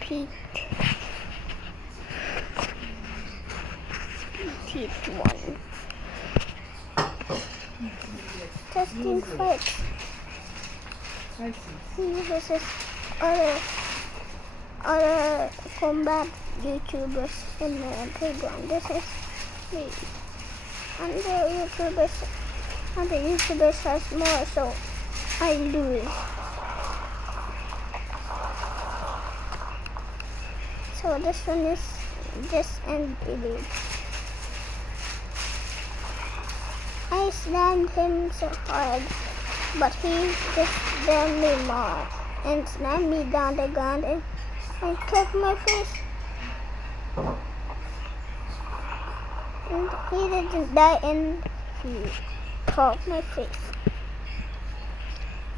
Pete. Pete 1. Testing fight. This is other combat YouTubers in the playground. This is me. And the YouTubers has more, so I lose. So this one is just an idiot. I slammed him so hard, but he just damned me more and slammed me down the ground and kicked my face. And he didn't die and he caught my face.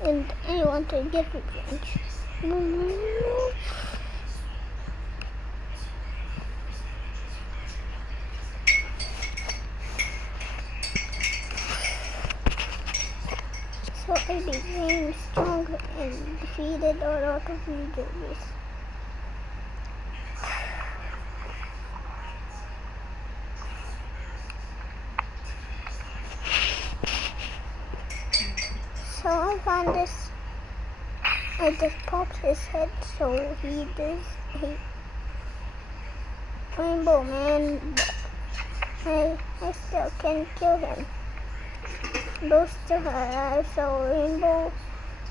And I want to get revenge. So I became stronger and defeated a lot of YouTubers. So I found this. I just popped his head, so he Rainbow Man, but I still can kill him. Those two are alive, so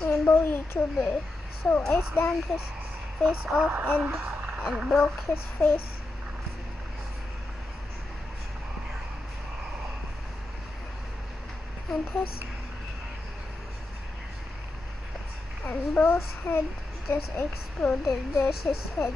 Rainbow YouTuber. So I stamped his face off and broke his face. And Bro's head just exploded. There's his head.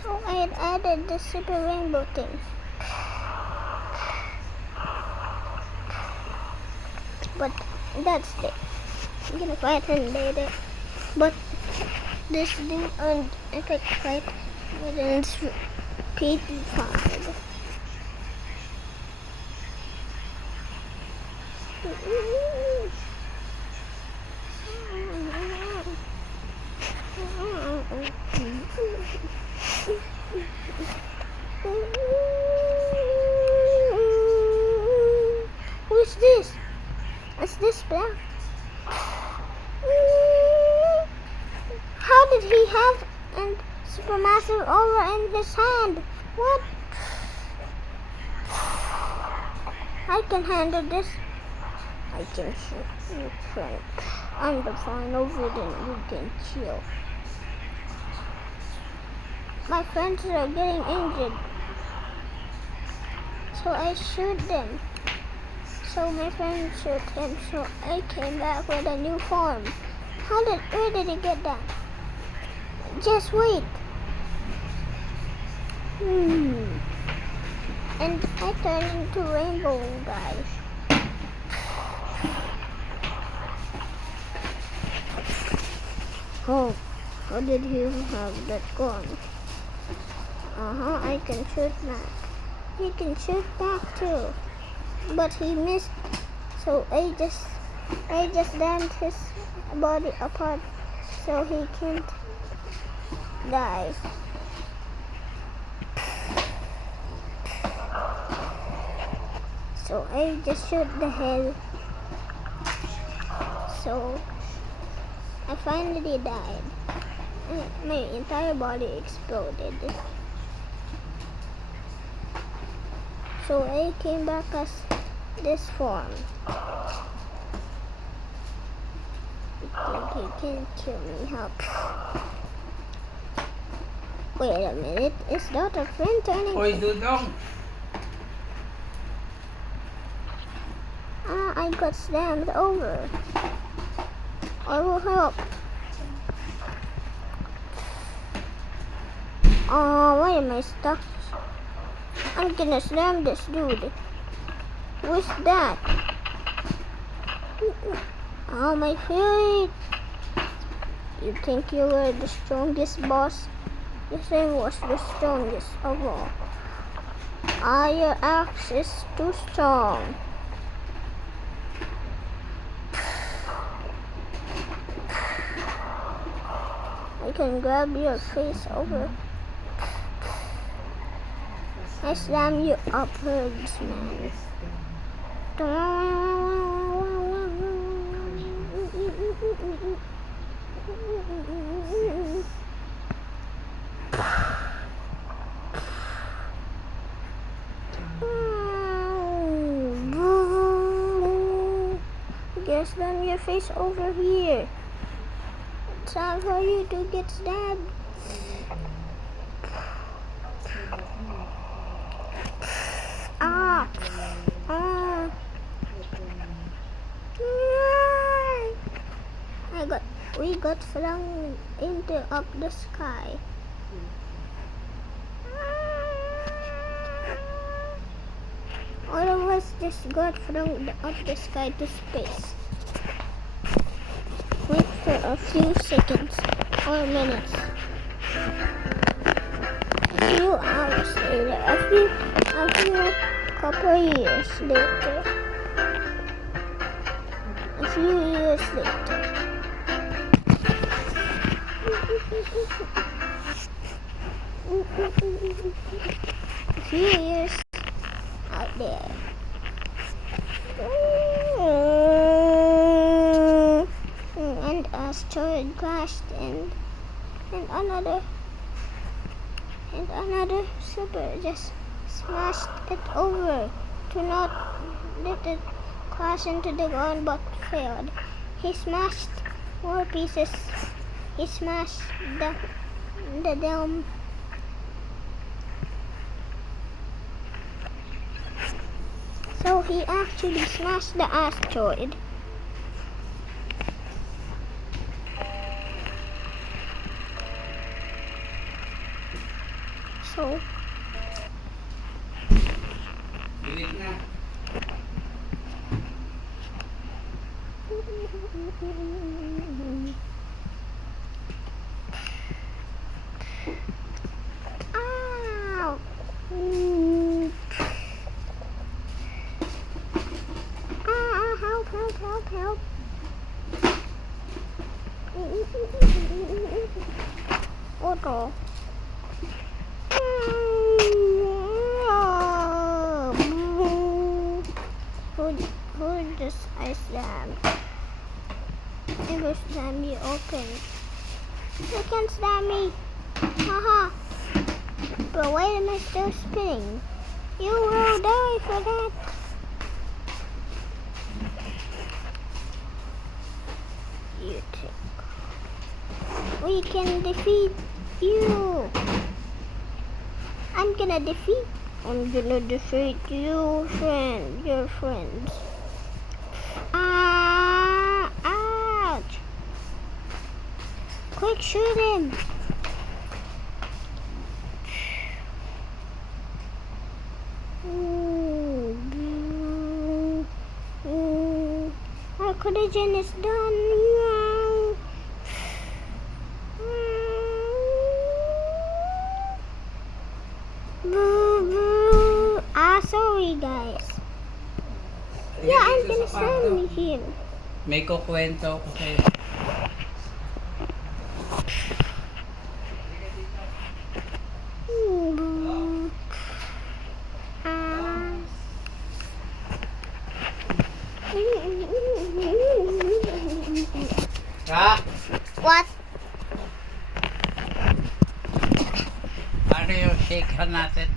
So I had added the super rainbow thing. But that's it. I'm gonna fight him later. But this dude earned epic fight against Pete 5. Who's this? Is this black? How did he have and Supermassive Aura in his hand? What? I can handle this. I can shoot you, Frank. I'm the final villain. You can chill. My friends are getting injured, so I shoot them. So my friend shoot him, so I came back with a new form. Where did he get that? Just wait. And I turned into Rainbow Guy. Oh, how did he have that gun? I can shoot back. He can shoot back too. But he missed, so I just damned his body apart so he can't die. So I just shoot the head. So I finally died. My entire body exploded. So I came back as this form. You think he can kill me? Help. Wait a minute. Is that a friend turning? Ôi tôi không. I got slammed over. I will help. Why am I stuck? I'm gonna slam this dude. What's that? Oh, my feet. You think you were the strongest, boss? Yes, I was the strongest of all. Your axe is too strong. I can grab your face over. I slam you upwards, man. Just slam your face over here. It's time for you to get stabbed. We got flung into up the sky. All of us just got flung up the sky to space. Wait for a few seconds or minutes. A few hours later, a few couple years later, a few years later. A few years out there. And a asteroid crashed and another super just smashed it over to not let it crash into the ground but failed. He smashed more pieces. He smashed the dome. So he actually smashed the asteroid. So help. Auto. Who just I slam? It will slam me open. You can slam me. Haha. But why am I still spinning? You will die for that. You think we can defeat you? I'm gonna defeat you, your friends. Ouch! Quick, shoot him! Our collision is done. Sorry guys. Yeah, I'm gonna send him. May kukwento ko sa'yo. What? Ano yung shake hand natin?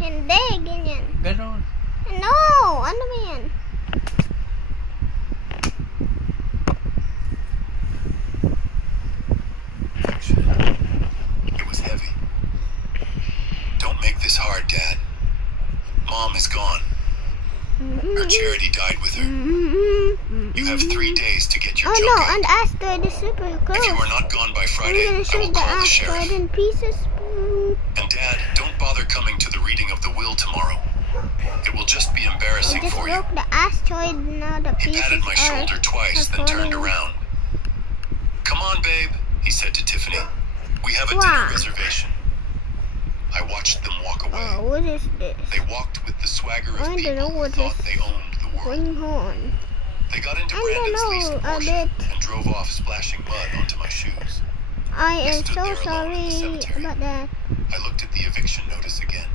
Hindi, ganyan. Ganun. No! Ano ba yan? It was heavy. Don't make this hard, Dad. Mom is gone. Her charity died with her. You have 3 days to get your Oh junk no, out. and asteroid is super close. If you are not gone by I'm Friday, gonna I will shoot the call the asteroid sheriff. in pieces. And Dad, don't bother coming to the reading of the fixing just for you. broke the asteroid. Now the He pieces patted my shoulder twice, are then turned falling. around. Come on, babe, he said to Tiffany. We have a Wow. dinner reservation. I watched them walk away. Oh, what is this? They walked with the swagger of I don't know people who what thought is they owned the world. going on. They got into I Brandon's don't leased know a Porsche bit. and drove off, splashing mud onto my shoes. I am stood so there alone in the sorry cemetery. about that. I looked at the eviction notice again.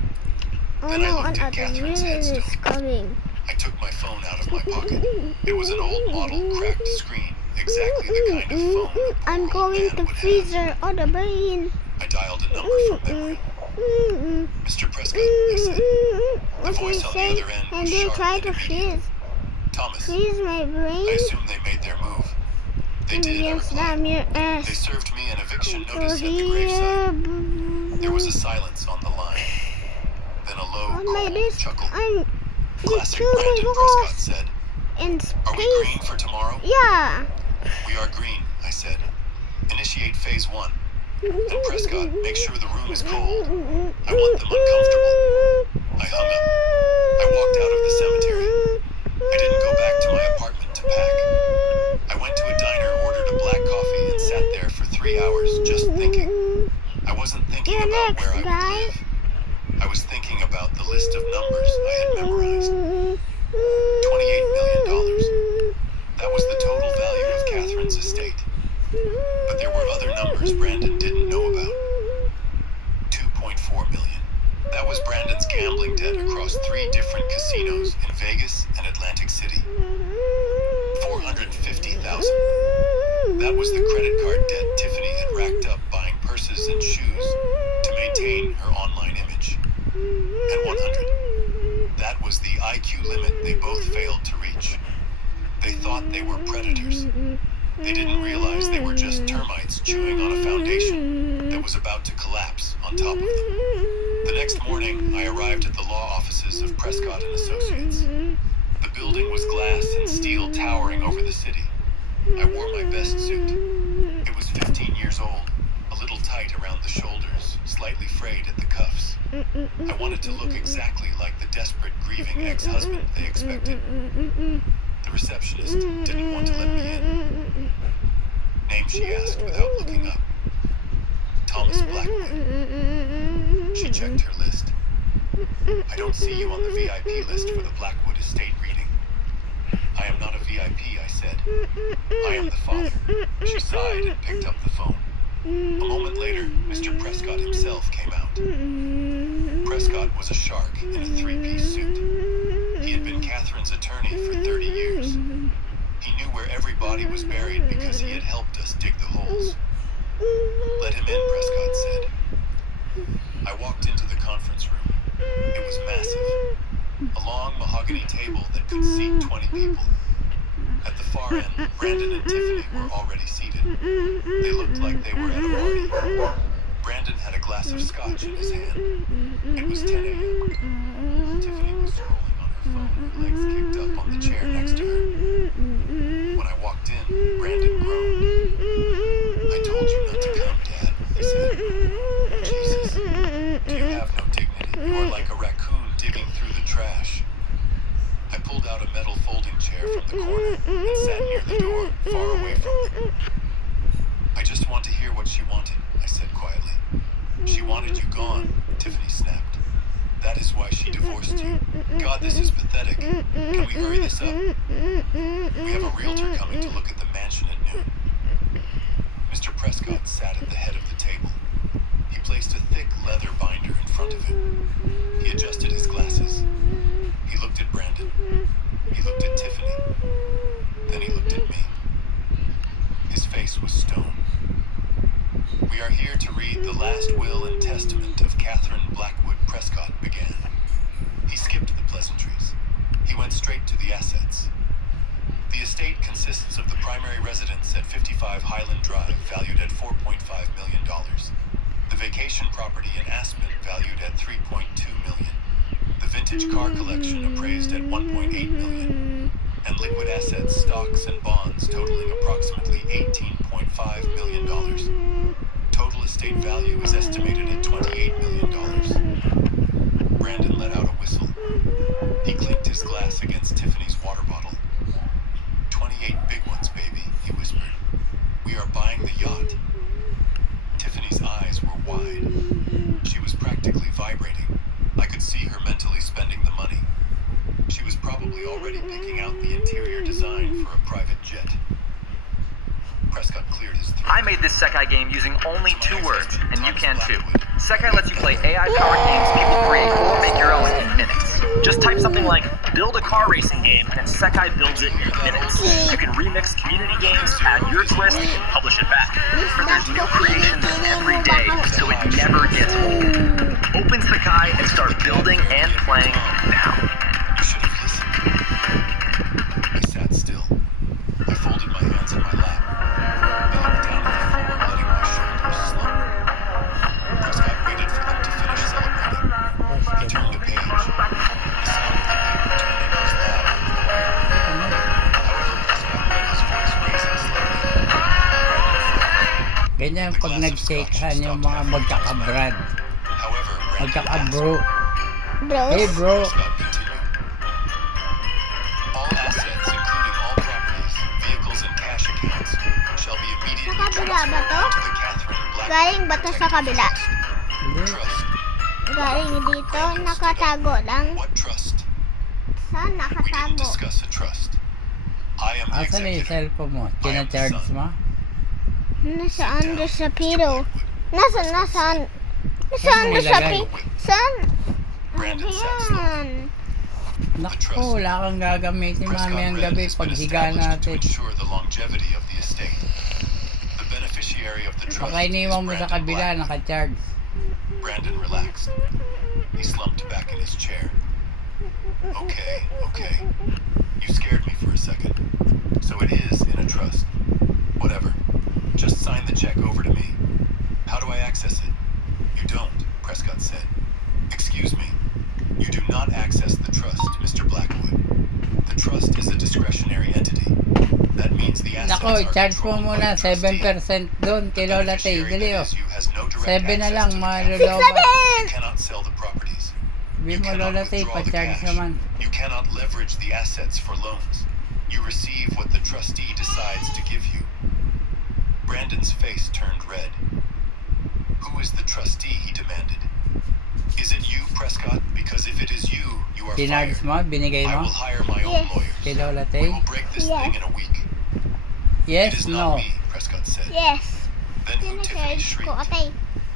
Oh Then I no, looked at another Catherine's villain is headstone. coming. I took my phone out of my pocket. It was an old model, cracked screen, exactly the kind of phone a poor I'm old going man to would freezer have. on the brain. I dialed a number from memory. Mr. Prescott, I said. The What voice they on say? the other end And was they sharp try and to immediate. Thomas, freeze my brain. I assume they made their move. They And did, I then replied. slam your ass. They served me an eviction So notice at the here, gravesite. There was a silence on the line. Then a low, on my cold list, chuckle. I'm Classic kill my Brandon Prescott boss said. in Are we space. green for tomorrow? Yeah. We are green, I said. Initiate phase 1. And Prescott, make sure the room is cold. I want them uncomfortable. I hung up. I walked out of the cemetery. I didn't go back to my apartment to pack. I went to a diner, ordered a black coffee, and sat there for 3 hours just thinking. I wasn't thinking You're about next, where I would guy. live. I was thinking about the list of numbers I had memorized. $28 million. That was the total value of Catherine's estate. But there were other numbers Brandon didn't know about. 2.4 million. That was Brandon's gambling debt across 3 different casinos in Vegas and Atlantic City. 450,000. That was the credit card debt Tiffany had racked up buying purses and shoes to maintain her online image. And 100. That was the IQ limit they both failed to reach. They thought they were predators. They didn't realize they were just termites chewing on a foundation that was about to collapse on top of them. The next morning, I arrived at the law offices of Prescott and Associates. The building was glass and steel towering over the city. I wore my best suit. It was 15 years old, a little tight around the shoulders, slightly frayed at the cuffs. I wanted to look exactly like the desperate, grieving ex-husband they expected. The receptionist didn't want to let me in. Name, she asked without looking up. Thomas Blackwood. She checked her list. I don't see you on the VIP list for the Blackwood estate reading. I am not a VIP, I said. I am the father. She sighed and picked up the phone. A moment later, Mr. Prescott himself came out. Prescott was a shark in a 3-piece suit. He had been Catherine's attorney for 30 years. He knew where every body was buried because he had helped us dig the holes. Let him in, Prescott said. I walked into the conference room. It was massive. A long mahogany table that could seat 20 people. At the far end, Brandon and Tiffany were already seated. They looked like they were at a party. Brandon had a glass of scotch in his hand. It was 10 a.m. Tiffany was scrolling on her phone, her legs kicked up on the chair next to her. When I walked in, Brandon groaned. I told you not to come, Dad, he said. Jesus, do you have no dignity? You are like a raccoon digging through the trash. I pulled out a metal folding chair from the corner and sat near the door, far away from them. I just want to hear what she wanted, I said quietly. She wanted you gone, Tiffany snapped. That is why she divorced you. God, this is pathetic. Can we hurry this up? We have a realtor coming to look at the mansion at noon. Mr. Prescott sat at the head of the table. He placed a thick leather binder in front of him. He adjusted his glasses. He looked at Brandon. He looked at Tiffany. Then he looked at me. His face was stone. We are here to read the last will and testament of Catherine Blackwood Prescott began. He skipped the pleasantries. He went straight to the assets. The estate consists of the primary residence at 55 Highland Drive, valued at $4.5 million. The vacation property in Aspen, valued at $3.2 million. The vintage car collection appraised at $1.8 million. And liquid assets, stocks, and bonds totaling approximately $18.5 million. Total estate value is estimated at $28 million. Brandon let out a whistle. He clinked his glass against against Tiffany's water bottle. 28 big ones, baby, he whispered. We are buying the yacht. Tiffany's eyes were wide. She was practically vibrating. I could see her mentally spending the money. She was probably already picking out the interior design for a private jet. Prescott cleared his throat. I made this Sekai game using only 2 words, and you can too. Sekai lets you play AI-powered games people create or make your own in minutes. Just type something like, build a car racing game, and Sekai builds it in minutes. You can remix community games, add your twist, and publish it back. There's new creations every day, so it never gets old. Open Sekai and start building and playing now. You should have listened. I sat still. I folded my hands in my lap. I looked down at the floor, letting my shoulders slump. Prescott waited for them to finish celebrating. He turned a page. The sound of the paper turning was loud. However, Prescott read his voice raising slowly. Ganyan pag nag-shakehan yung mga magkakabrad. However, Brandon Magkakabro. Bros. Hey bro. Prescott continued. All assets, including all properties, vehicles, and cash accounts, shall be immediately Sa kabila ba to? transferred to the Catherine Black. Galing ba to sa kabila? Hindi. Trust. Galing dito, nakatago lang. What trust? Saan We didn't nakatago? discuss a trust. I am the Asan na yung executor. cellphone mo? Tina-charge mo? Nasaan doon sa piro? Nasaan? Nasaan doon sa piro? Saan? Brandon sat slowly. Ayan. Naku, wala kang gagamitin Prescott mamayang Red gabi has been pag higa established to natin. ensure the longevity of the estate. The beneficiary of the trust Baka is iniwan mo sa Brandon kabila, Black. naka-charge. Brandon relaxed. He slumped back in his chair. Okay. You scared me for a second. So it is in a trust. Whatever. Just sign the check over to me. How do I access it? You don't, Prescott said. Excuse me. You do not access the trust, Mr. Blackwood. The trust is a discretionary entity. That means the assets Nako, are charge mo controlled by muna the trustee. 7% doon kay The Lola Tay. beneficiary, Dali that oh. is, you, has no direct 7 na access lang, to the mga capital. lolobat. You cannot sell the properties. Sabi You mo cannot Lola Tay, withdraw the pa-charge cash. naman. You cannot leverage the assets for loans. You receive what the trustee decides to give you. Brandon's face turned red. Who is the trustee, he demanded. Is it you, Prescott? Because if it is you, you are Tinarge fired. mo? Binigay I mo? will hire my own Yes. lawyers. Kay Lola We Tay? will break this Yes. thing in a week. It Yes, is not no. me, Prescott said. Yes. Then who Tiffany Tinacharge ko, shrieked. atay.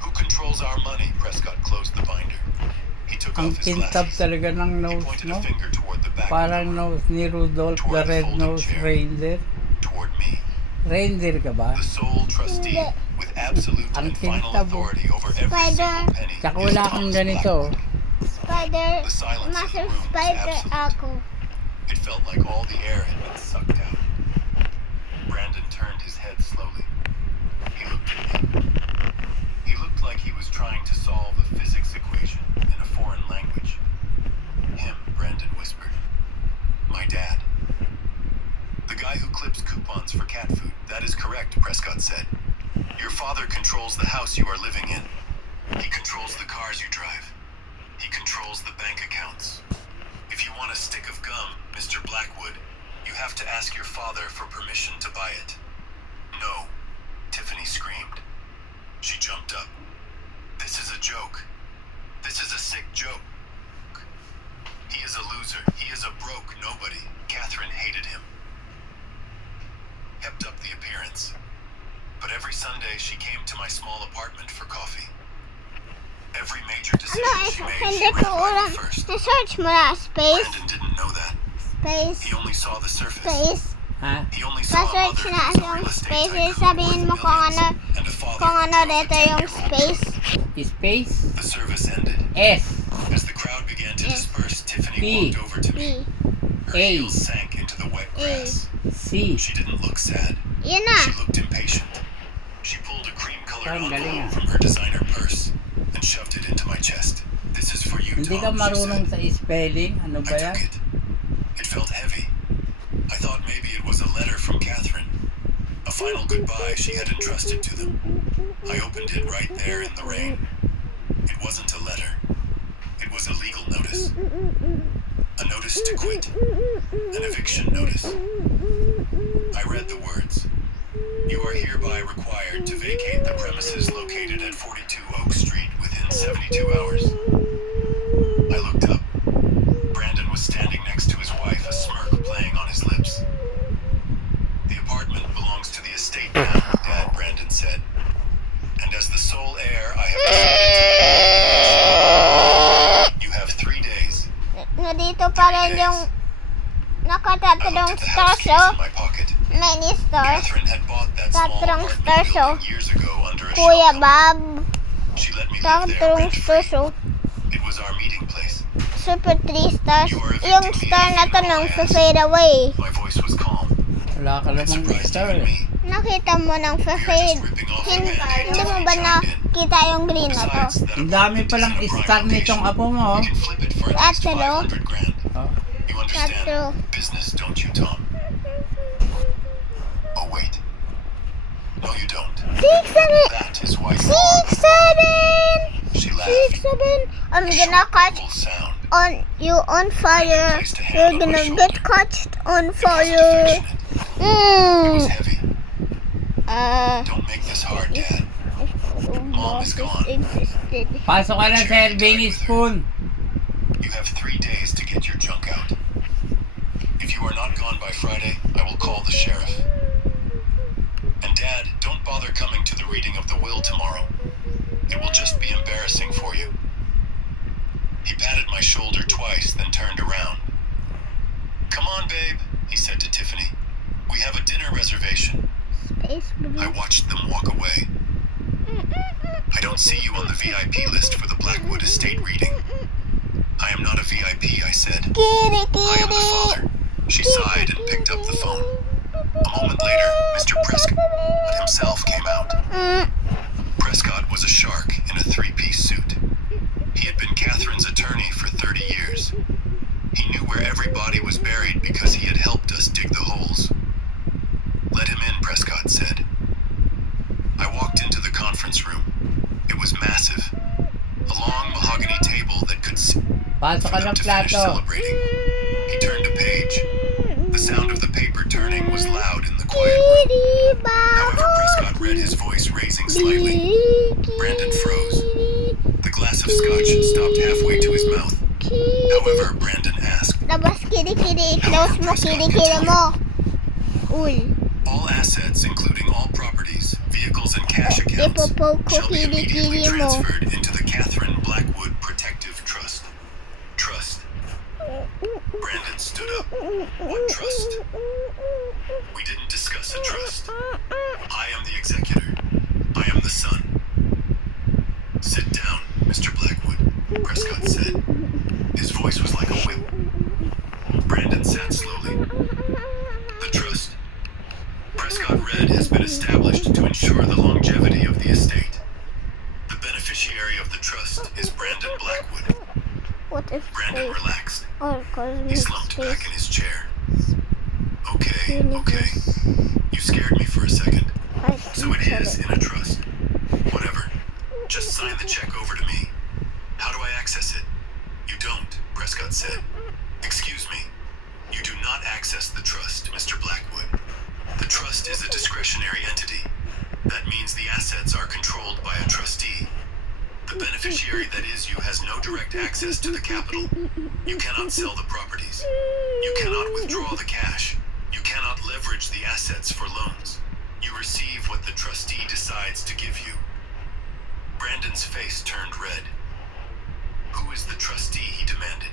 Who controls our money? Prescott closed the binder. He took Ang off his kintab glasses. talaga ng He nose pointed mo. a finger toward the back Parang of the room, nose ni Rudolph the Red-Nosed Reindeer. toward me. Reindeer ka ba? The sole trustee Hindi. with absolute Ang and final kintab. authority over every Spider. single penny. Tsaka is wala kang Thomas ganito. Blackwood. Spider. The silence in the Master room was Spider absolute. ako. It felt like all the air had been sucked out. Brandon turned his head slowly. He looked at me. He looked like he was trying to solve a physics equation in a foreign language. Him, Brandon whispered. My dad. The guy who clips coupons for cat food. That is correct, Prescott said. Your father controls the house you are living in. He controls the cars you drive. He controls the bank accounts. If you want a stick of gum, Mr. Blackwood, you have to ask your father for permission to buy it. No, Tiffany screamed. She jumped up. This is a joke. This is a sick joke. He is a loser. He is a broke nobody. Catherine hated him. Kept up the appearance. But every Sunday she came to my small apartment for coffee. Every major decision Ano, she made, hindi she ko ran by ulam. me first. Na-search mo na. Space. Brandon didn't know that. Space. He only saw the surface. Space. Ha? He only saw a Na-search mother na who was a yung real estate space. tycoon Sabihin mo worth kung millions, ano, and a father kung who ano drove a dito yung 10-year-old space. Space? The service ended. S. As the crowd began to Yes. disperse, Tiffany B. walked over to me. B. Her A. heels sank into the wet grass. C. She didn't look sad. Yun na. She looked impatient. She pulled a cream-colored Ang galing envelope ah. from her designer purse and shoved it into my chest. This is for you, Hindi ka Tom, she marunong said. sa spelling? Ano ba I yan? took it. It felt heavy. I thought maybe it was a letter from Catherine. A final goodbye she had entrusted to them. I opened it right there in the rain. It wasn't a letter. It was a legal notice. A A notice to quit. An eviction notice. I read the words. You are hereby required to vacate the premises located at 42 Oak Street within 72 hours. I looked up. Brandon was standing next to his wife, a smirk playing on his lips. The apartment belongs to the estate now, Dad, Brandon said. And as the sole heir, I have decided to let you have 3 days. Nandito pa rin yung I nakatatlong looked at the house stars, keys oh. in my pocket. Many stars. Catherine had bought that small Tatlong apartment stars, oh. building years ago under a Kuya shell company. Bob. She let me live there Tatlong rent-free. stars, oh. It was our meeting place. Super 3 stars. You are evicting Yung me star at a na to funeral, nang I asked. fade away. My voice was calm. Wala ka It namang surprised star even eh. me. Nakita mo nang We are fade. just ripping off the Hindi Band-Aid. mo Tiffany ba chimed in. nakita yung green na to? Besides, that Ang dami apartment palang is in a prime star nitong location. apo mo, oh. We can flip it for at least Tatlo. 500 grand. Oh. You understand Tatlo. business, don't you, Tom? Oh, wait. No, you don't. 6, 7. That is why you 6, are. 7. She 6, laughed. 7. I'm A gonna short, catch full sound. on you on fire. placed a hand You're on my gonna shoulder. get catched on It wasn't fire. affectionate. It was heavy. Don't make this hard, Dad. Mom is gone. Existed. Pasok ka na, Sir Vinny Spoon. You have 3 days to get your junk out. If you are not gone by Friday, I will call the sheriff. And Dad, don't bother coming to the reading of the will tomorrow. It will just be embarrassing for you. He patted my shoulder twice, then turned around. Come on, babe, he said to Tiffany. We have a dinner reservation. Space I watched them walk away. I don't see you on the VIP list for the Blackwood Estate reading. I am not a VIP, I said. Kitty, I am the kitty. father. She sighed and picked up the phone. A moment later, Mr. Prescott himself came out. Prescott was a shark in a 3-piece suit. He had been Catherine's attorney for 30 years. He knew where every body was buried because he had helped us dig the holes. Let him in, Prescott said. I walked into the conference room. It was massive. A long mahogany table that could see Pasok ka for them ng to finish plato. celebrating. He turned a page. The sound of the paper turning was loud in the quiet room. Kitty, However, Prescott read, his voice raising slightly. Brandon froze. The glass of scotch stopped halfway to his mouth. However, Brandon asked, Labas kitty, close mo kitty mo. Uy. all assets, including all properties, vehicles, and cash accounts, Ipopoke ko shall be immediately kitty mo. transferred into the Catherine Blackwood Protective Trust. Trust. Brandon stood up. What trust? We didn't discuss a trust. I am the executor. I am the son. Sit down, Mr. Blackwood, Prescott said. His voice was like a whip. Brandon sat slowly. The trust, Prescott read, has been established to ensure the longevity of the estate. The beneficiary of the trust is Brandon Blackwood. What if Brandon space relaxed. or He cosmic slumped back in space? his chair. Okay. Universe. You scared me for a second. I So it said is in a trust. Whatever. Just sign the check over to me. How do I access it? You don't, Prescott said. Excuse me. You do not access the trust, Mr. Blackwood. The trust is a discretionary entity. That means the assets are controlled by a trustee. The beneficiary that is you has no direct access to the capital. You cannot sell the properties. You cannot withdraw the cash. You cannot leverage the assets for loans. You receive what the trustee decides to give you. Brandon's face turned red. Who is the trustee, he demanded.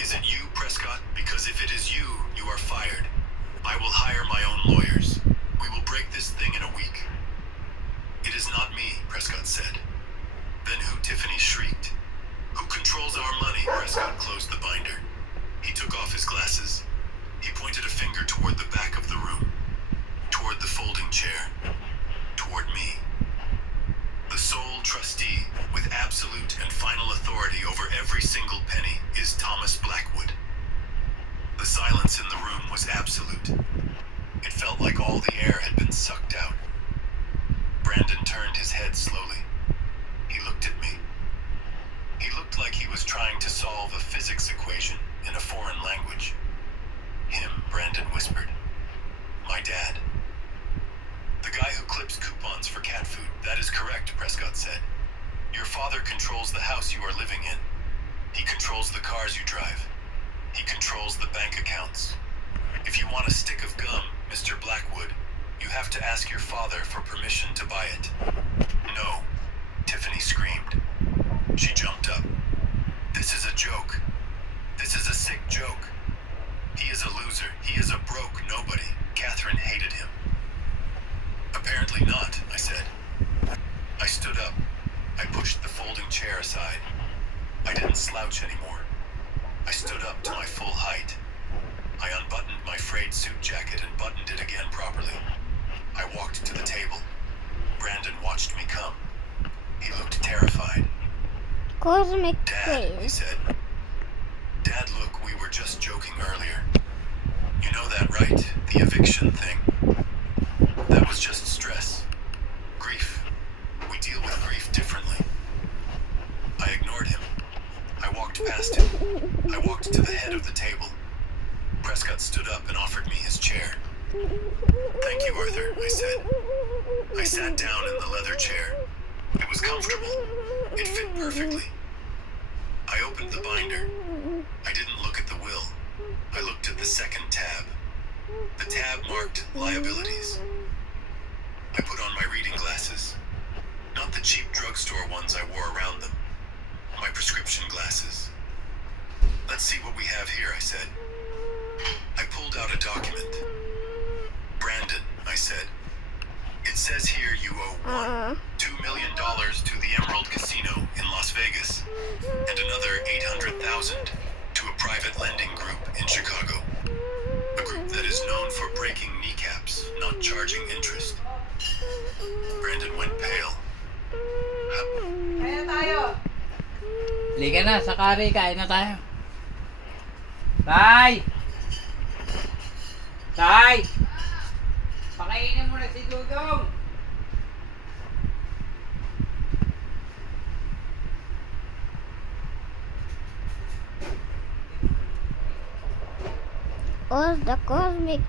Is it you, Prescott? Because if it is you, you are fired. I will hire my own lawyers. We will break this thing in a week. It is not me, Prescott said. Then who? Tiffany shrieked. Who controls our money? Prescott closed the binder. He took off his glasses. He pointed a finger toward the back of the room. Toward the folding chair. Toward me. The sole trustee, with absolute and final authority over every single penny, is Thomas Blackwood. The silence in the room was absolute. It felt like all the air had been sucked out. Brandon turned his head slowly. He looked at me. He looked like he was trying to solve a physics equation in a foreign language. Him, Brandon whispered. My dad. The guy who clips coupons for cat food. That is correct, Prescott said. Your father controls the house you are living in. He controls the cars you drive. He controls the bank accounts. If you want a stick of gum, Mr. Blackwood, you have to ask your father for permission to buy it. No, Tiffany screamed. She jumped up. This is a joke. This is a sick joke. He is a loser. He is a broke nobody. Catherine hated him. Apparently not, I said. I stood up. I pushed the folding chair aside. I didn't slouch anymore. I stood up to my full height. I unbuttoned my frayed suit jacket and buttoned it again properly. I walked to the table. Brandon watched me come. He looked terrified. Cosmic Dad, he Place. said. Dad, look, we were just joking earlier. You know that, right? The eviction thing. That was just stress. Grief. We deal with grief differently. I ignored him. I walked past him. I walked to the head of the table. Prescott stood up and offered me his chair. Thank you, Arthur, I said. I sat down in the leather chair. It was comfortable. It fit perfectly. I opened the binder. I didn't look at the will. I looked at the second tab. The tab marked liabilities. I put on my reading glasses. Not the cheap drugstore ones I wore around them. My prescription glasses. Let's see what we have here, I said. I pulled out a document. Brandon, I said. It says here you owe $2 million to the Emerald Casino in Las Vegas, and another $800,000 to a private lending group in Chicago. A group that is known for breaking kneecaps, not charging interest. Brandon went pale. Kaya tayo. Liga na, sakari, kain na tayo. Tay! Tay! Pakainin mo na si Dudong! All the cosmic.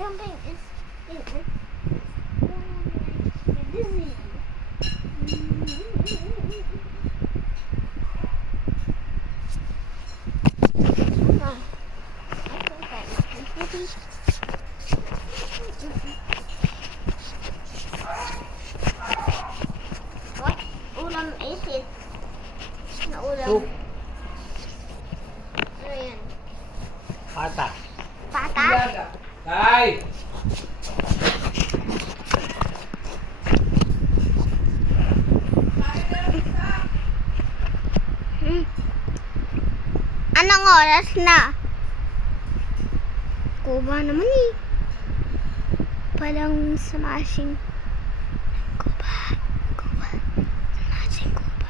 Jumping is dizzy. What ulam is it? Na ulam. Soup. Ano yan? Pata. Pata? Tay! Anong oras na? Kuba naman eh. Parang smashing. Kuba. Smashing kuba.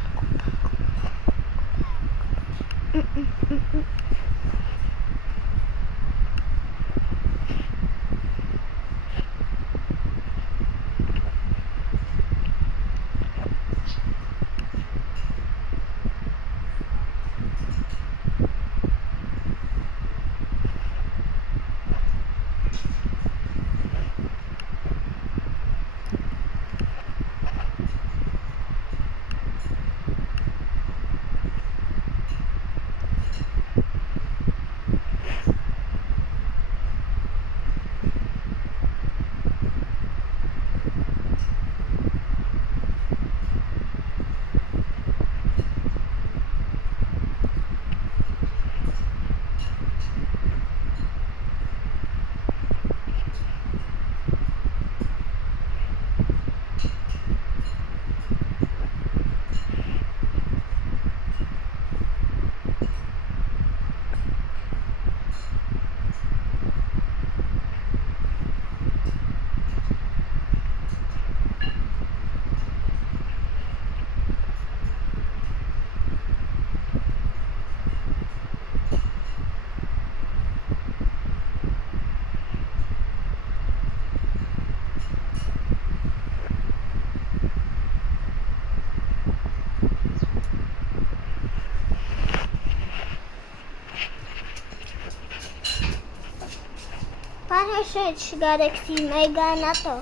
Paano search Galaxy? May gana to.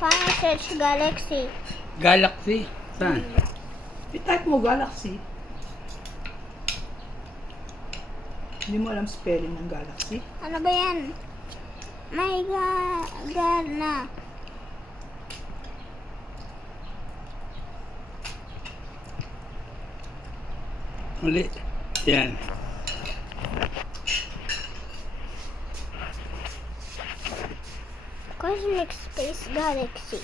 Paano search Galaxy? Galaxy? Saan? I-type mo Galaxy. Hindi mo alam spelling ng Galaxy? Ano ba yan? May gana. Ulit. Yan. Cosmic Space Galaxy.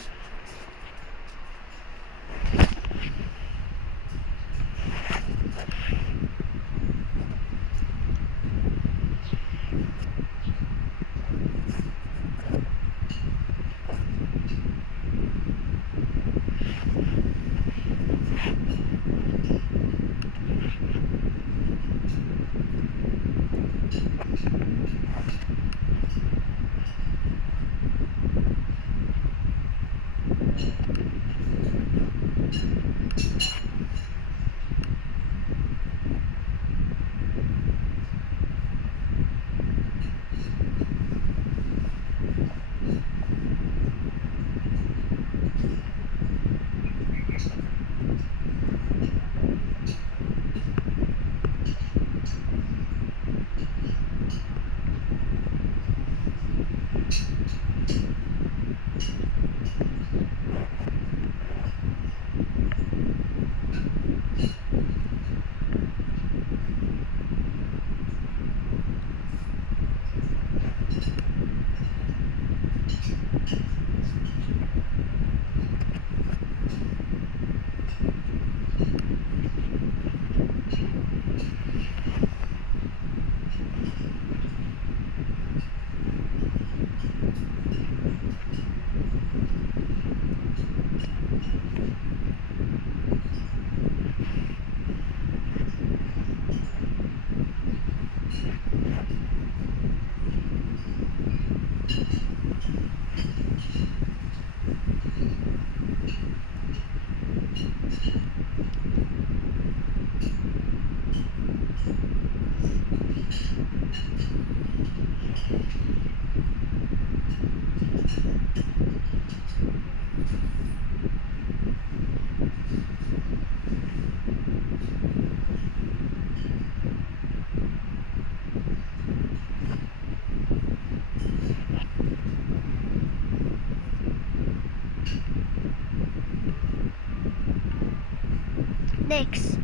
Next.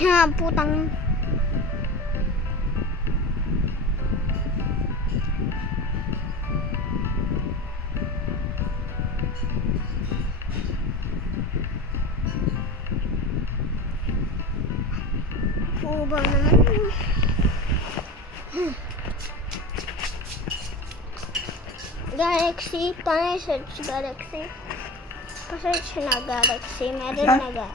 Ya, putang. Oo ba naman? Galaxy, paano search Galaxy? Pa-search na Galaxy, meron Saan? na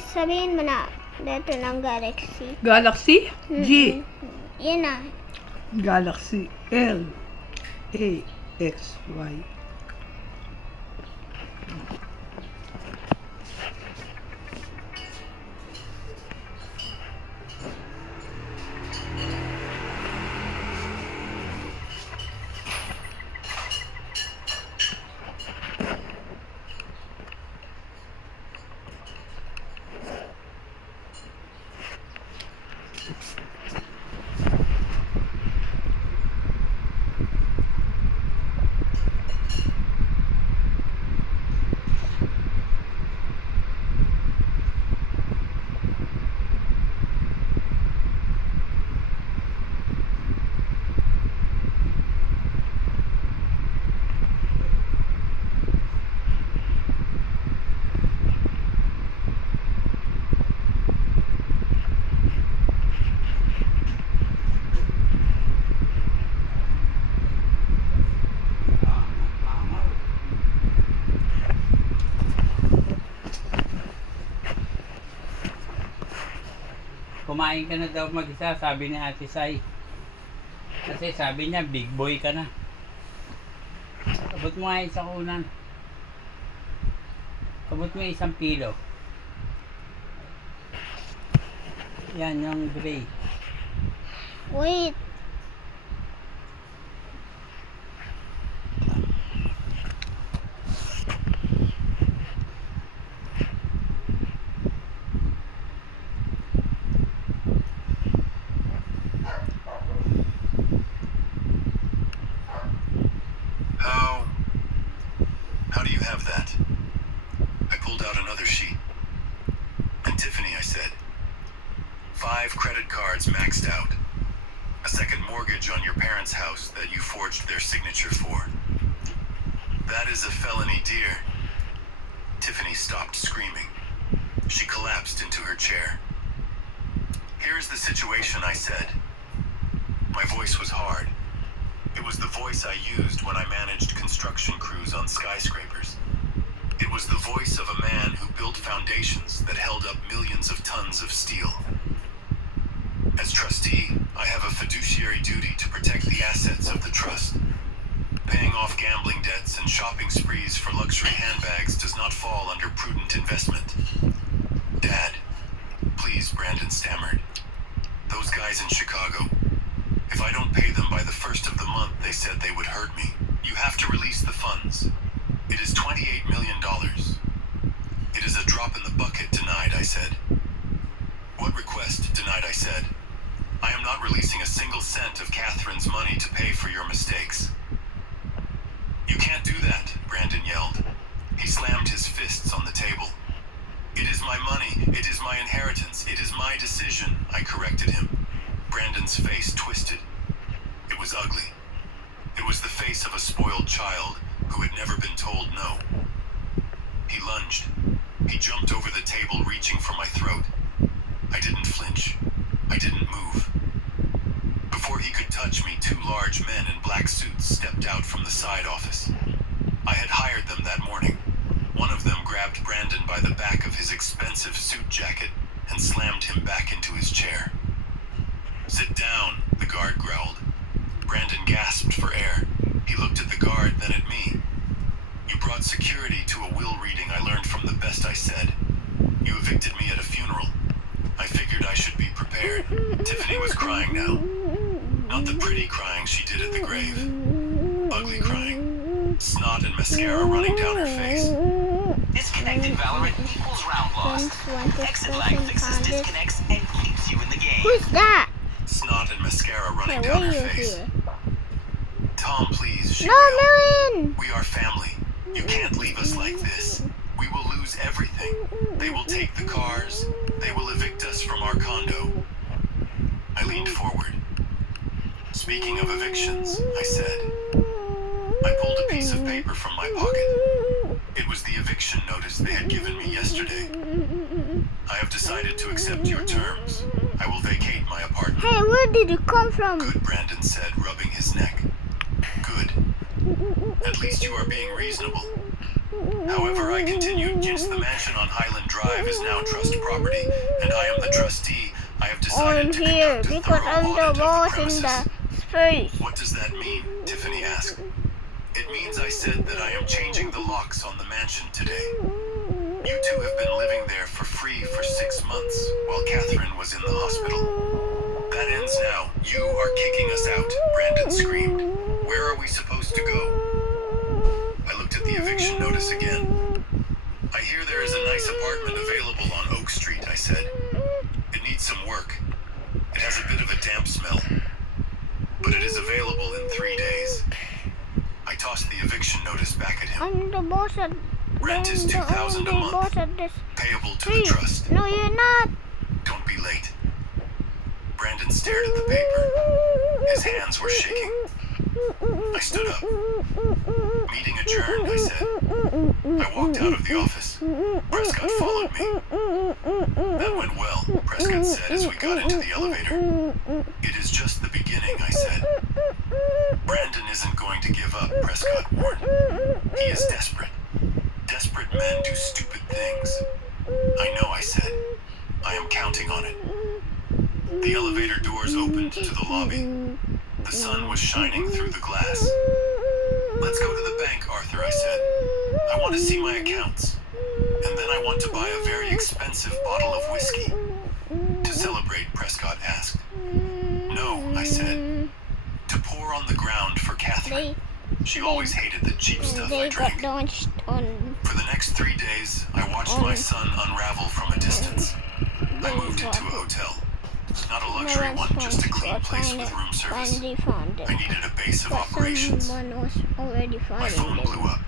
sabihin mo na, dito ng Galaxy. Galaxy? G. Yan na. Galaxy. L-A-X-Y. Kumain ka na daw mag-isa, sabi ni Ate Sai. Kasi sabi niya, big boy ka na. Abot mo nga isang unan. Abot mo isang kilo. Yan, yung gray. Wait. How do you have that? I pulled out another sheet. And Tiffany, I said, 5 credit cards maxed out. A second mortgage on your parents' house that you forged their signature for. That is a felony, dear. Tiffany stopped screaming. She collapsed into her chair. Here's the situation, I said. My voice was hard. It was the voice I used when I managed construction crews on skyscrapers. It was the voice of a man who built foundations that held up millions of tons of steel. As trustee, I have a fiduciary duty to protect the assets of the trust. Paying off gambling debts and shopping sprees for luxury handbags does not fall under prudent investment. Dad, please, Brandon stammered. Those guys in Chicago, if I don't pay them by the 1st of the month, they said they would hurt me. You have to release the funds. It He slammed his fists on the table. "It is my money. It is my inheritance. It is my decision," I corrected him. Brandon's face twisted. It was ugly. It was the face of a spoiled child who had never been told no. He lunged. He jumped over the table, reaching for my throat. I didn't flinch. I didn't move. Before he could touch me, two large men in black suits stepped out from the side office. I had hired them that morning. One of them grabbed Brandon by the back of his expensive suit jacket and slammed him back into his chair. "Sit down," the guard growled. Brandon gasped for air. He looked at the guard, then at me. "You brought security to a will reading I learned from the best I said. You evicted me at a funeral. I figured I should be prepared." Tiffany was crying now. Not the pretty crying she did at the grave. Ugly crying. Snot and mascara running down her face. Disconnected Valorant equals round lost. Exit lag fixes disconnects and keeps you in the game. Who's that? Snot and mascara running Hey, down what her are you face. here? "Tom, please," she No, wailed. Million! "We are family. You can't leave us like this. We will lose everything. They will take the cars. They will evict us from our condo." I leaned forward. "Speaking of evictions," I said. I pulled a piece of paper from my pocket. It was the eviction notice they had given me yesterday. "I have decided to accept your terms. I will vacate my apartment." Hey, where did you come from? "Good," Brandon said, rubbing his neck. "Good. At least you are being reasonable." However, I continued, "Yes, the mansion on Highland Drive is now trust property, and I am the trustee. I have decided I'm to here conduct a because thorough I'm audit the of the boss in premises." the space. "What does that mean?" Tiffany asked. "It means," I said, "that I am changing the locks on the mansion today. You two have been living there for free for 6 months while Catherine was in the hospital. That ends now. You are kicking us out," Brandon screamed. "Where are we supposed to go?" I looked at the eviction notice again. "I hear there is a nice apartment available on Oak Street," I said. "It needs some work. It has a bit of a damp smell. But it is available in 3 days." I tossed the eviction notice back at him. I'm the boss at "Rent is $2,000 a month, boss at this payable to the street. trust. No, you're not. Don't be late." Brandon stared at the paper. His hands were shaking. I stood up. "Meeting adjourned," I said. I walked out of the office. Prescott followed me. "That went well," Prescott said as we got into the elevator. "It is just the beginning," I said. "Brandon isn't going to give up," Prescott warned. "He is desperate. Desperate men do stupid things." "I know," I said. "I am counting on it." The elevator doors opened to the lobby. The sun was shining through the glass. "Let's go to the bank, Arthur," I said. "I want to see my accounts. And then I want to buy a very expensive bottle of whiskey." "To celebrate?" Prescott asked. "No," I said. "To pour on the ground for Catherine. She always hated the cheap stuff I They got drank." launched on. For the next 3 days, I watched my son unravel from a distance. I moved into a hotel. Not a luxury one, just a clean place with room service. Finally found it. I needed a base of But operations. someone was already My phone finding blew it. up.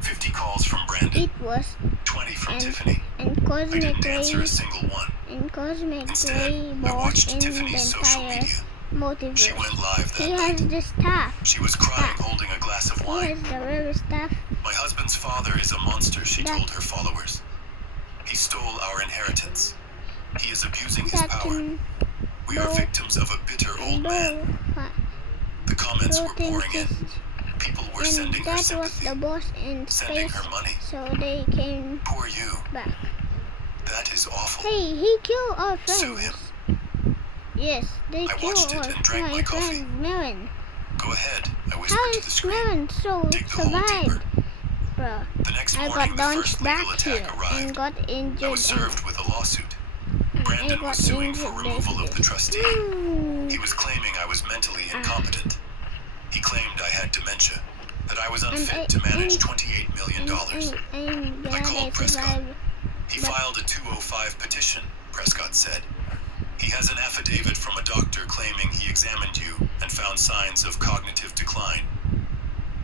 50 calls from Brandon, It was 20 from and Tiffany. and I Cosmic didn't answer Ray a single one. and Cosmic Instead, Ray I boss watched in the Tiffany's social entire media. She multiverse. went live He that has night. the staff. She was crying, holding a glass of He has wine. the very staff. "My husband's father is a monster," she That- told her followers. "He stole our inheritance. He is abusing his That power. can We are go- victims of a bitter old man." The comments were pouring in. People were And sending her that was sympathy, the boss in sending space. her money. So they came "Poor you. back. That is awful." Hey, he killed our Sue friends. him. Yes, they I killed watched it and drank my my coffee. friend Marin. "Go ahead," I How whispered to the is screen. Marin so "Dig the hole survived? deeper." Bruh, The next I morning, got the launched first back legal here attack and arrived. got injured. I was served with a lawsuit. Brandon got was suing for injured removal of the trustee. and He was claiming I was mentally incompetent. He claimed I had dementia, that I was unfit to manage $28 million. I'm I glad called I Prescott. survived. He filed a 205 petition, Prescott said. He has an affidavit from a doctor claiming he examined you and found signs of cognitive decline.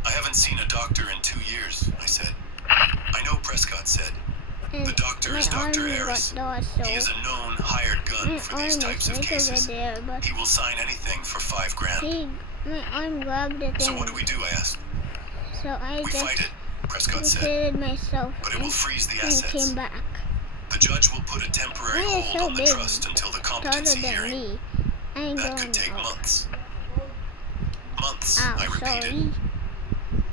I haven't seen a doctor in 2 years, I said. And The doctor is my Dr. arm got Harris. lost, He is so a known hired gun my for arm these is types of right over cases. there, but He will sign anything for $5,000. see, my arm grabbed it So and what do we do, I asked. so I We just fight it, Prescott said, reseated myself but it will freeze the and assets. came back. The judge will put a temporary Mine is hold so on the big, trust until the taller competency than hearing. me. I ain't That going could take out. months. Months, Ow, I repeated. sorry.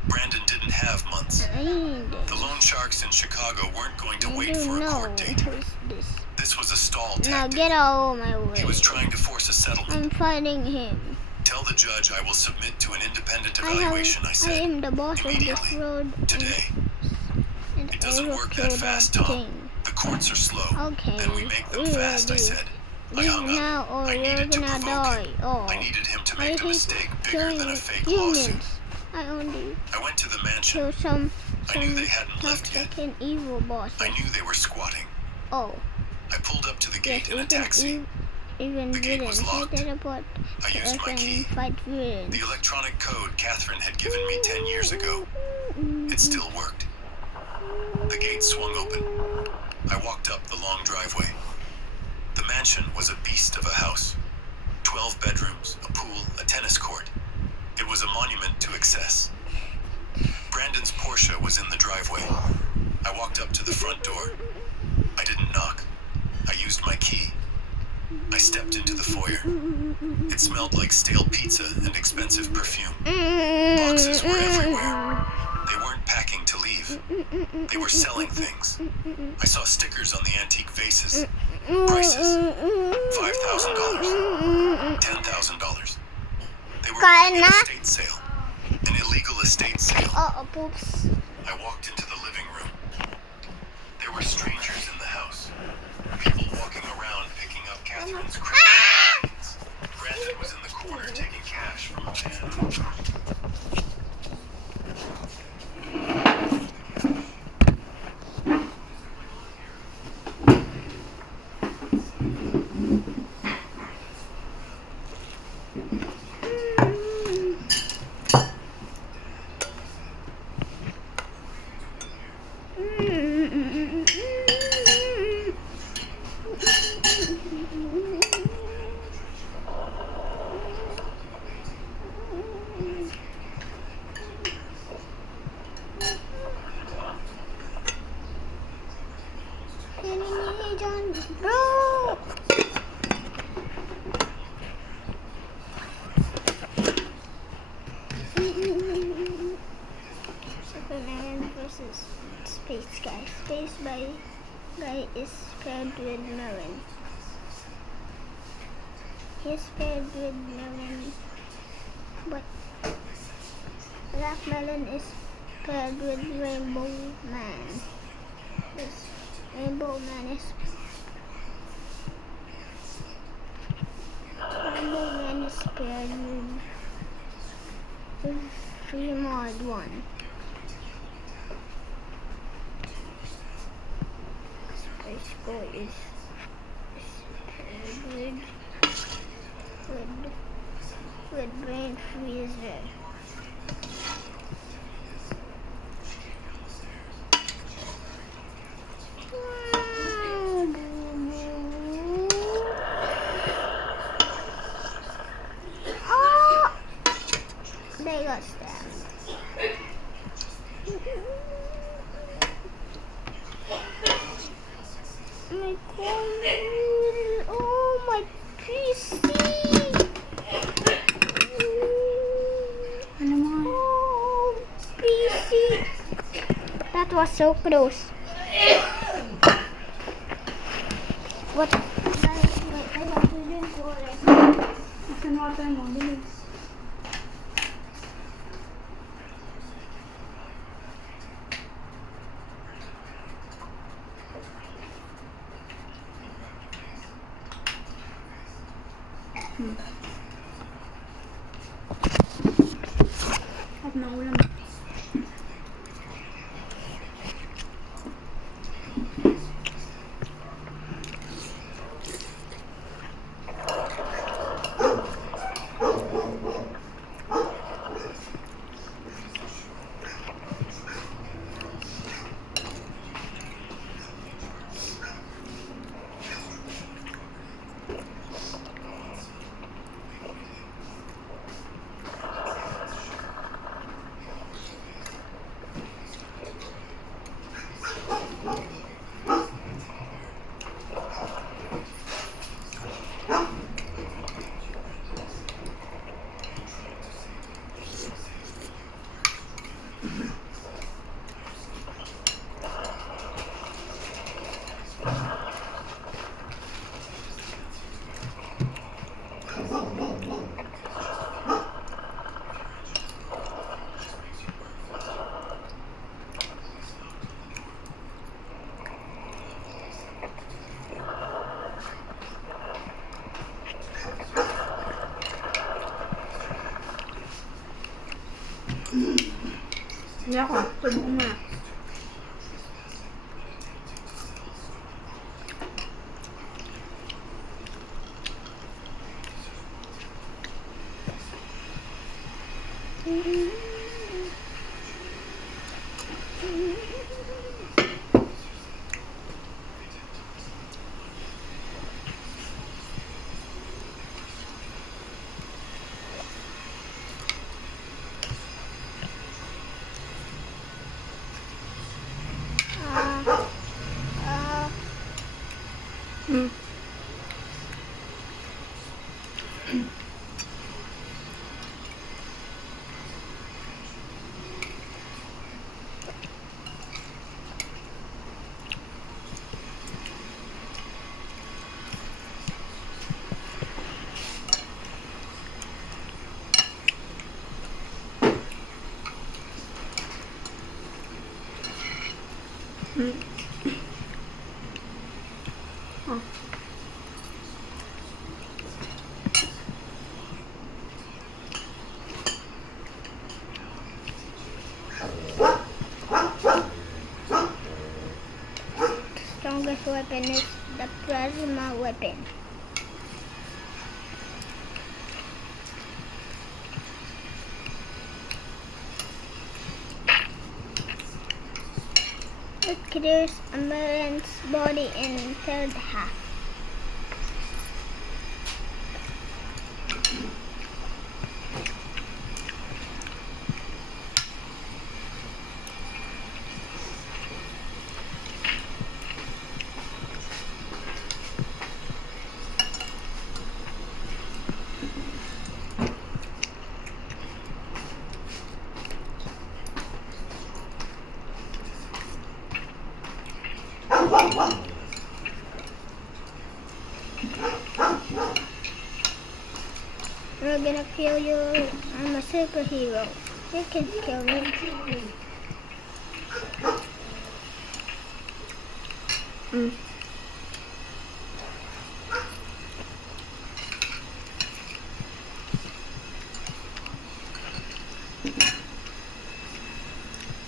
Brandon didn't have months. I need The this. loan sharks in Chicago weren't going to I wait don't for a know court date. who's this. This was a stall Now tactic. get out of my way. He was trying to force a settlement. I'm fighting him. Tell the judge I will submit to an independent I evaluation, I I said. am the boss of this Immediately. road. Today. And It I doesn't will work kill that fast, that Tom. thing. The courts are slow. Okay. And we make them we fast, I ready. said. I Leave hung now up. or I you're needed to gonna provoke die. him. Oh. I needed him to I make a hate mistake bigger killing than a fake lawsuit. humans. I only I went to the mansion. kill some I knew they hadn't left yet. toxic and evil bosses. I knew they were squatting. Oh. I pulled up to the Yes, gate in a taxi. even The gate villains. was I locked. teleport I to used Earth my and key. fight villains. The electronic code Catherine had given me 10 years ago. It still worked. The gate swung open. I walked up the long driveway. The mansion was a beast of a house. 12 bedrooms, a pool, a tennis court. It was a monument to excess. Brandon's Porsche was in the driveway. I walked up to the front door. I didn't knock. I used my key. I stepped into the foyer. It smelled like stale pizza and expensive perfume. Boxes were everywhere. They weren't packing to leave. They were selling things. I saw stickers on the antique vases. Prices: $5,000, $10,000. They were running an estate sale. An illegal estate sale. Oh, poops. I walked into the living room. There were strangers in the house. People walking around picking up Catherine's credit. Brandon was in the corner taking cash from a man. Bro! Superman versus Space Guy. Space Guy is paired with Melon. He's paired with Melon, but Black Melon is paired with Rainbow Man. This Rainbow Man is paired with Fremont 1. Space Boy is paired with Brain Freezer. They got stabbed. My computer. Oh, my PC. Oh, PC. That was so close. What? Guys, wait, I have to drink water. Asan water mo? Bilis. At naulam. Hindi ako. Subok mo na. Hmm. Oh. Strongest weapon is the plasma weapon. It clears a man's body in third half. We're gonna kill you. I'm a superhero. You can kill me.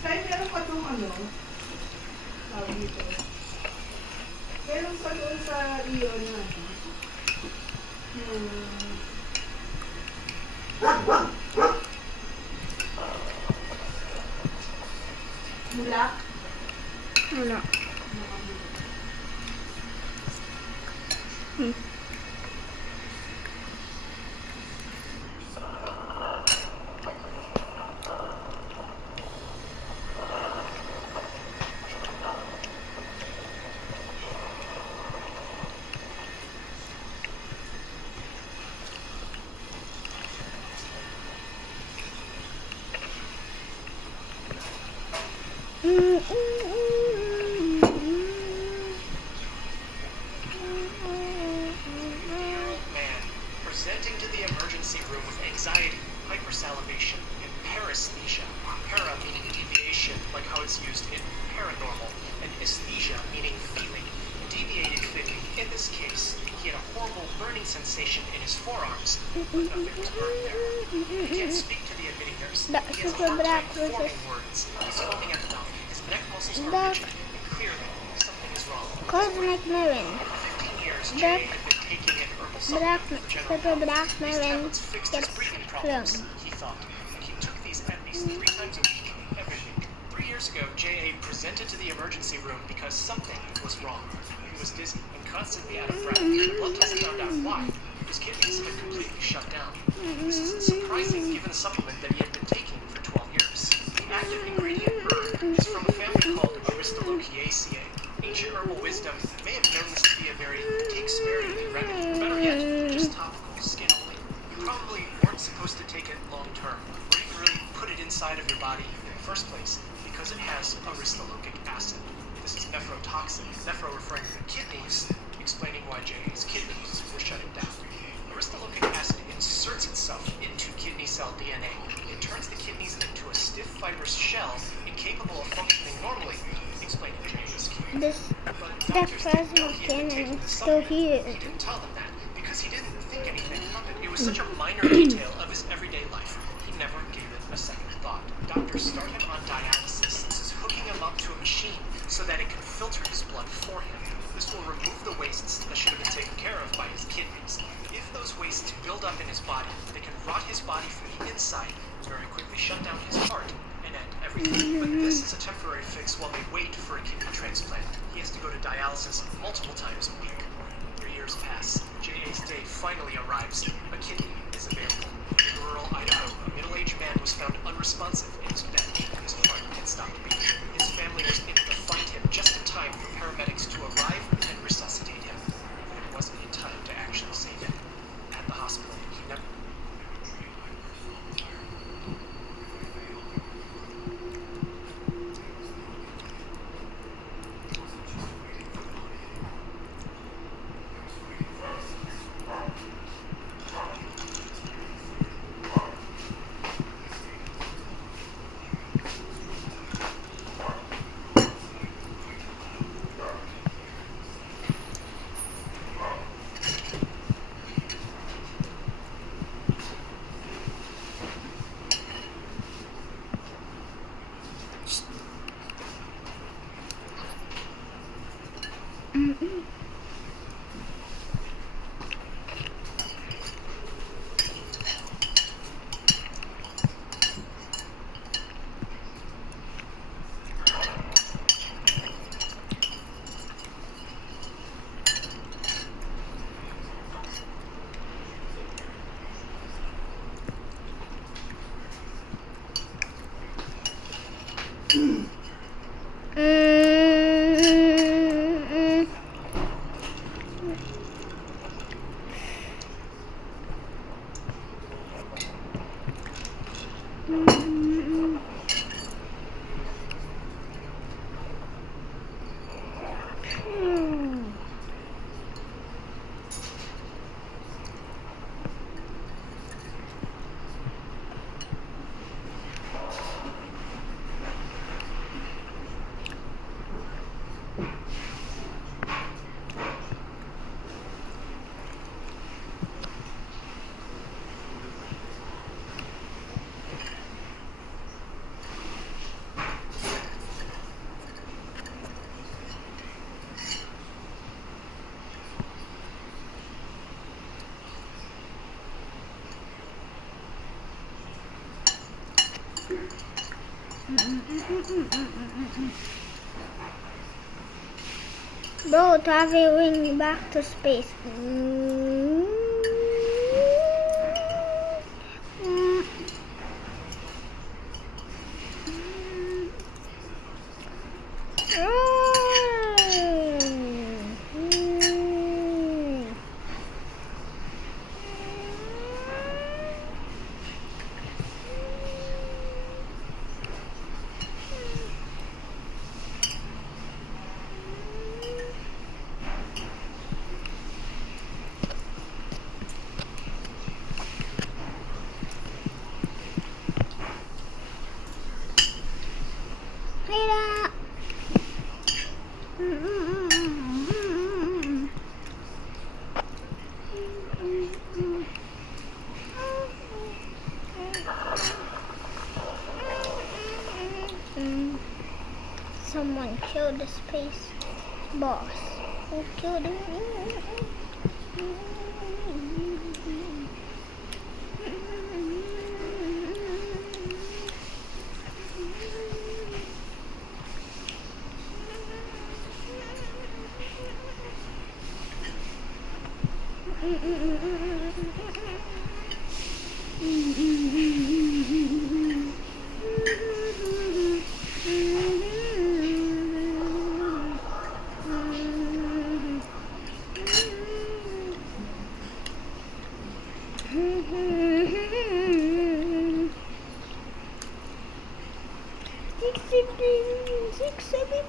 Kaya meron pa itong ano, tawag dito. Meron pa doon sa Rio na ano. Mula? Wala. Man, presenting to the emergency room with anxiety, hypersalivation, and paresthesia. Para meaning deviation, like how it's used in paranormal, and aesthesia meaning feeling. Deviated feeling. In this case, he had a horrible burning sensation in his forearms, but nothing was burned there. He can't speak to the admitting nurse. That He has a super hard time black versus- forming words. He's foaming at the mouth. His neck muscles are That- rigid, and clearly something is wrong. Cosmic Marin. For 15 years, Black- Jay had been taking an herbal Black, supplement for general super health. black These Marin tablets fixed his gets breathing problems, clone. he thought. He took these at least 3 times a week, every week. 3 years ago, J.A. presented to the emergency room because something was wrong. He was dizzy and constantly out of breath. The blood test found out why. His kidneys had completely shut down. This isn't surprising given the supplement that he had been taking for 12 years. The active ingredient herb is from a family called Aristolochiaceae. Ancient herbal wisdom may have known this to be a very take-sparingly remedy, or better yet, just topical, skin only. You probably weren't supposed to take it long-term, or even really put it inside of your body in the first place, because it has aristolochic acid. This is nephrotoxic, nephro referring to the kidneys, explaining why J.A.'s kidneys were shutting down. Aristolochic acid inserts itself into kidney cell DNA. It turns the kidneys into a stiff fibrous shell incapable of functioning normally, explaining J.A.'s kidneys. This But the doctors didn't know plasma he had been taking cannon the is still supplement. here. He didn't tell them that because he didn't think anything of it. It was such a minor detail of his everyday life. He never gave it a second thought. Doctors start him on dialysis so that it can filter his blood for him. This will remove the wastes that should have been taken care of by his kidneys. If those wastes build up in his body, they can rot his body from the inside and very quickly shut down his heart and end everything. But this is a temporary fix while they wait for a kidney transplant. He has to go to dialysis multiple times a week. 3 years pass. J.A.'s day finally arrives. A kidney is available. In rural Idaho, a middle-aged man was found unresponsive in his bed. His heart had stopped beating. His family was able to find him just in time for paramedics to arrive and resuscitate him. But it wasn't in time to actually save him. At the hospital, he never... Bro, traveling me back to space. Someone killed the space boss. Who killed him? Six, seven.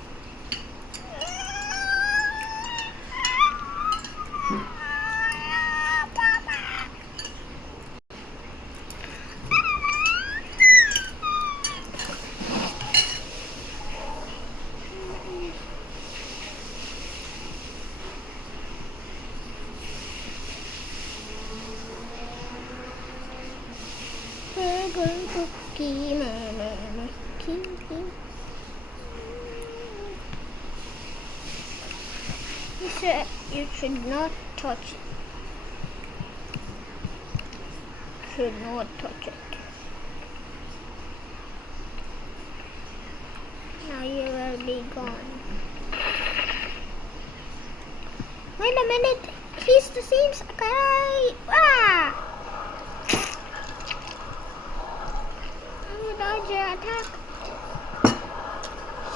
Cookie, You should not touch it. Should not touch it. Now you will be gone. Wait a minute. He's the same guy. Ah! Oh, dodge your attack.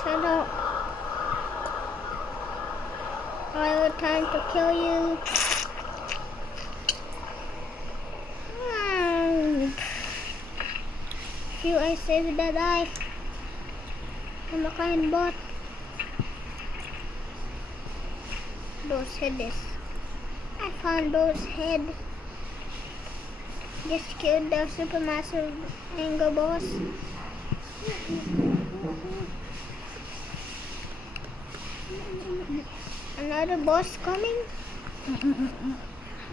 Shut up. I have time to kill you. Phew, I saved that life. I'm a kind bot. Those heads. I found those head. Just killed the supermassive anger boss. Another boss coming?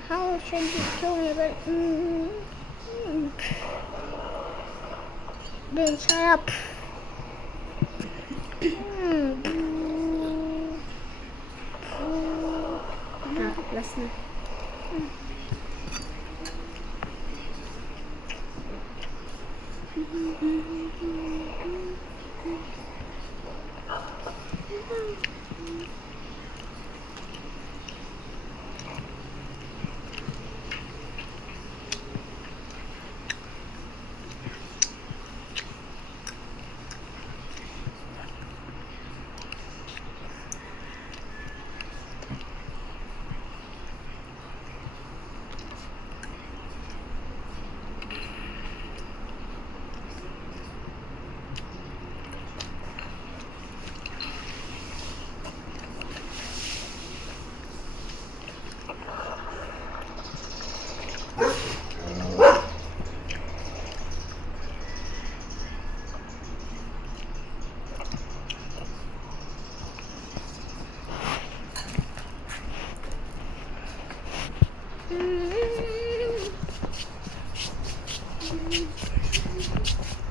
How should you kill me? But then shut up. Last na.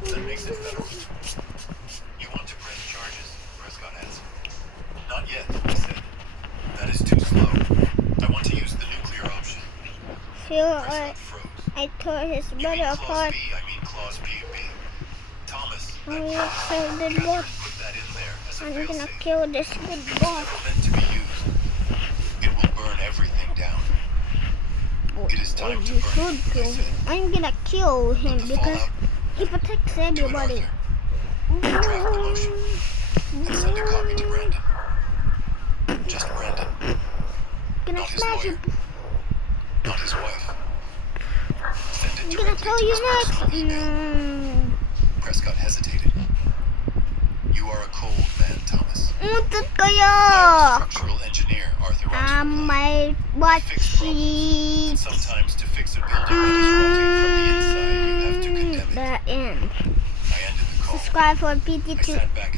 That makes it federal. You want to press charges? Prescott answered. Not yet, he said. That is too slow. I want to use the nuclear option. Sure, Prescott froze. I tore his You brother mean Clause apart. B, I mean Clause B. Thomas, Oh, that yeah, so the Catherine boss. put that in there as a I'm gonna fail-safe. kill this good It was boss. never meant to be used. It will burn everything down. It is time to You burn should it, he kill said. him. I'm gonna kill him The because fallout. he protects Do it, everybody. Arthur. Draft the motion and send a copy to Brandon. Just Brandon, Gonna not his smash lawyer, him. not his wife. Send it I'm gonna directly tell to you his next. personal email. Prescott hesitated. You are a cold man, Thomas. Utot I am kayo! a structural engineer, Arthur Ross replied. May I fix problems, watching and sometimes to fix a building that is rotting from the inside, you have to condemn it. the end. I ended the call. Subscribe for I PT2. sat back